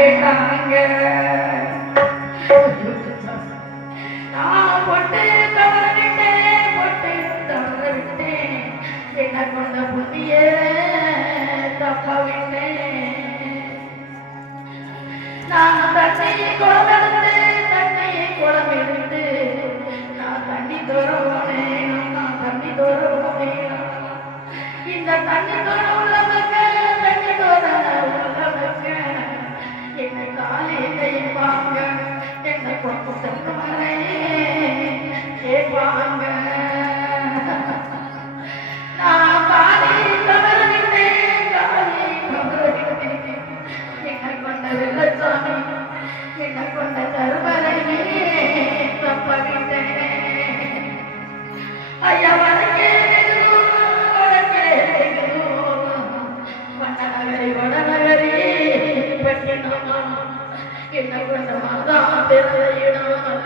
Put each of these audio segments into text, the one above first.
கேட்டாங்க நான் பொட்டு தவற விட்டேன் பொட்டு தவற விட்டேன் என்ன கொண்ட புதிய தப்பா விட்டேன் நான் தண்ணி குளம் எடுத்து தண்ணி குளம் எடுத்து நான் தண்ணி தோறேன் நான் தண்ணி தோறேன் இந்த தண்ணி தோற உள்ளவங்க தண்ணி தோற உள்ளவங்க என்னை காலையில் பாங்க என்னை கொண்டு செல்வாரே கேட்பாங்க நான் காலை தவற விட்டேன் காலை தவற விட்டேன் என்னை கொண்ட வெள்ளச்சாமி என்னை கொண்ட தருவரையே தப்ப விட்டேன் ஐயா வடக்கே வடநகரி பட்டினமா என்ன கொண்ட மாதா பெருந்தோம்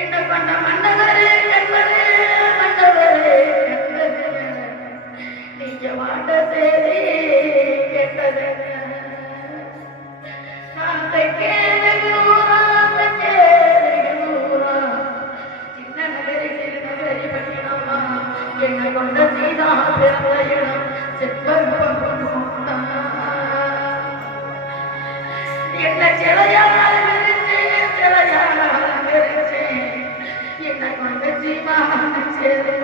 என்ன கொண்ட மன்னவரே கண்மரே மன்னவரே நீங்க வாட்ட சேரி கேட்டது நான் தைக்கேனூரா சின்ன நகரி சிறு நகரி பட்டினமா என்ன கொண்ட சீதா பிறந்த இடம் என்ன சிலையால் விரிச்சு என்ன கொண்ட ஜீவான சேரு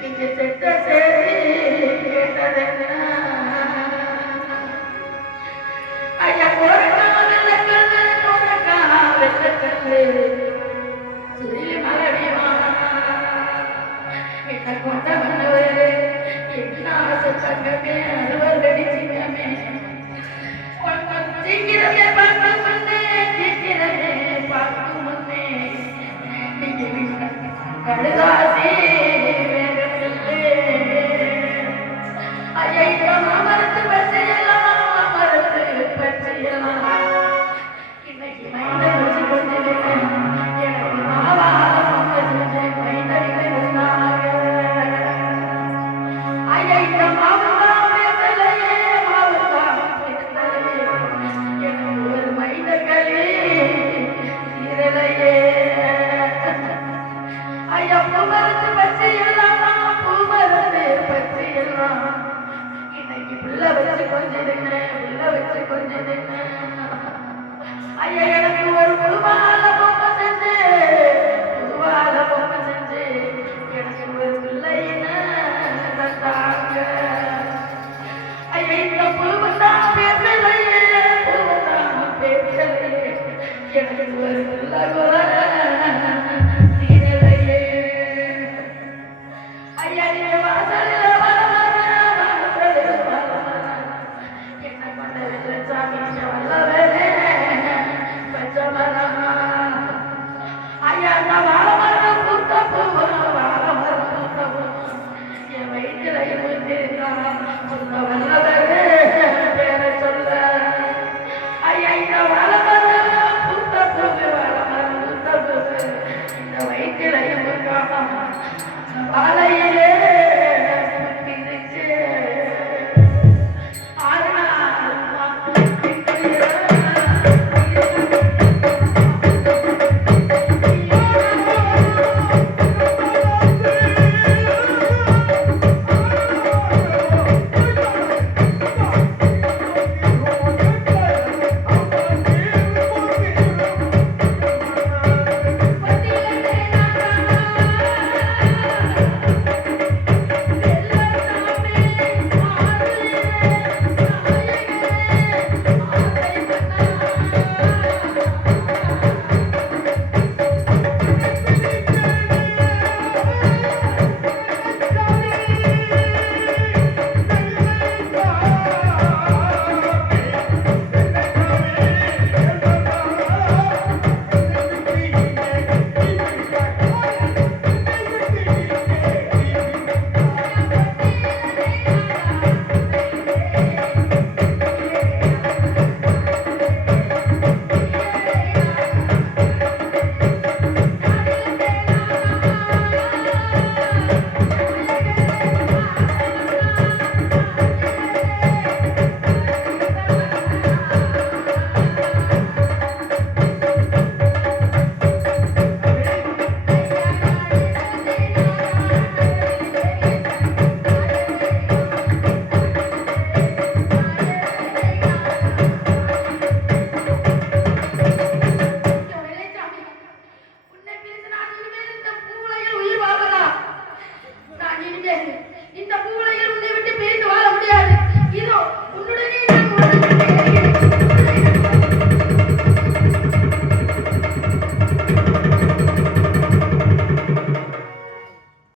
நீங்க செத்த சேரி கேட்டதென்ன ஐயா போறக்கா வெள்ளக்கல்லு சுருளி மலடிவா என்ன கொண்ட மன்னவரே என்ன ஆசை தங்கமே அலுவலடி சிங்கமே சீக்கிரமே பார்க்க முன்னே சீக்கிரமே பார்க்க முன்னே நீங்க கடுதாசி வேகத்திலே ஐயா இந்த மாமரத்து பச்சையெல்லாம் மாமரத்து பச்சையெல்லாம் இன்னைக்கு மைந்த ருசி கொஞ்சம் எனக்கு மாவாத செஞ்சு மைந்தடிகளை உண்டாக ஐயா இந்த மாவுதான் பேசலையே மாவுதான் பேசலையே எனக்கு ஒரு மைந்தர்களே இரலையே ஐயா பூமரத்து பச்சையெல்லாம் பூமரத்து பச்சையெல்லாம் இன்னைக்கு புள்ள வச்சு கொஞ்சதுங்க புள்ள வச்சு கொஞ்சதுங்க ஐயா எனக்கு ஒரு புதுவால பொம்மை செஞ்சு புதுவால பொம்மை செஞ்சு எனக்கு ஒரு பிள்ளையின தந்தாங்க ஐயா இந்த